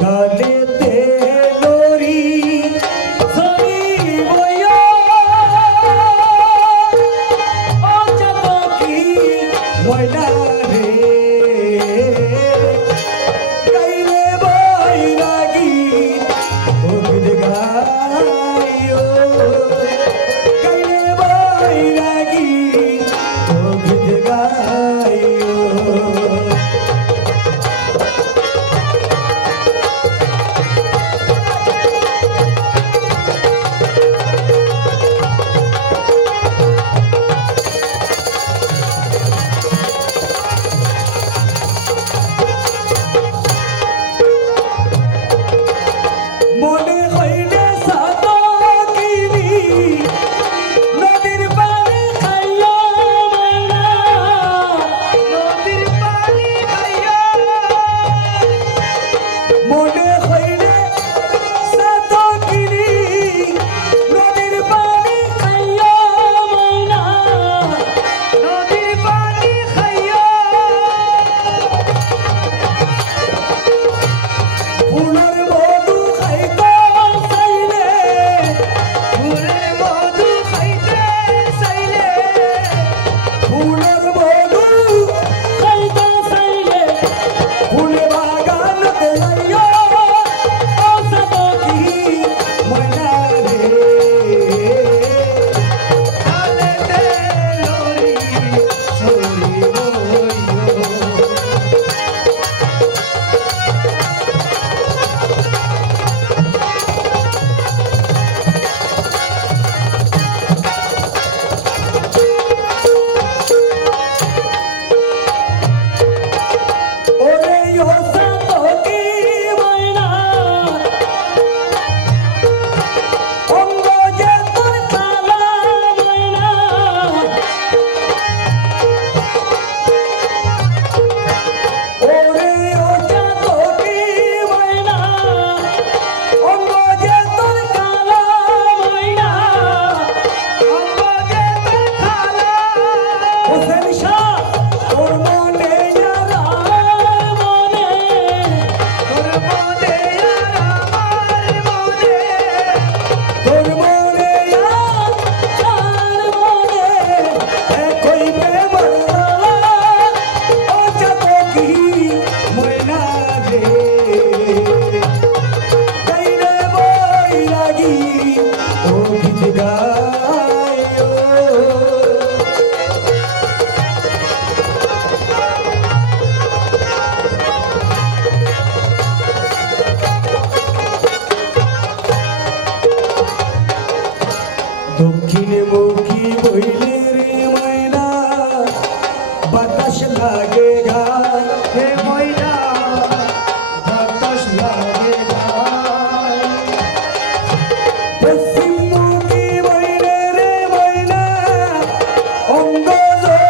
God